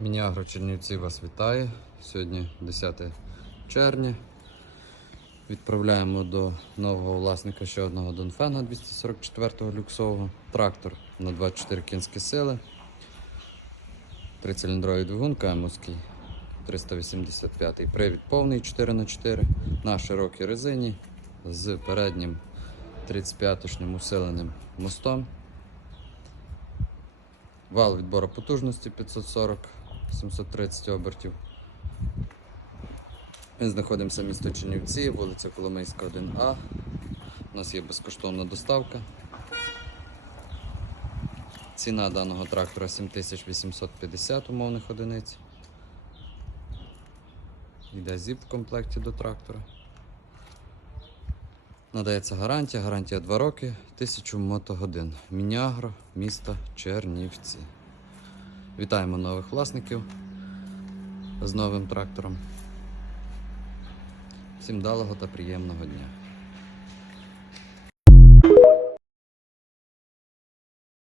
Мініагро Чернівці вас вітає. Сьогодні 10 червня. Відправляємо до нового власника ще одного Донфена 244-го люксового. Трактор на 24 кінські сили. Трициліндровий двигун КМовський 385 Привід повний 4х4 на широкій резині з переднім 35-шним усиленим мостом. Вал відбору потужності 540 730 обертів. Ми знаходимося в місто Чернівці, вулиця Коломийська, 1А. У нас є безкоштовна доставка. Ціна даного трактора 7850 умовних одиниць. Йде зіп в комплекті до трактора. Надається гарантія, гарантія 2 роки, 1000 мотогодин. Мінягро, місто Чернівці. Вітаємо нових власників з новим трактором. Всім далого та приємного дня.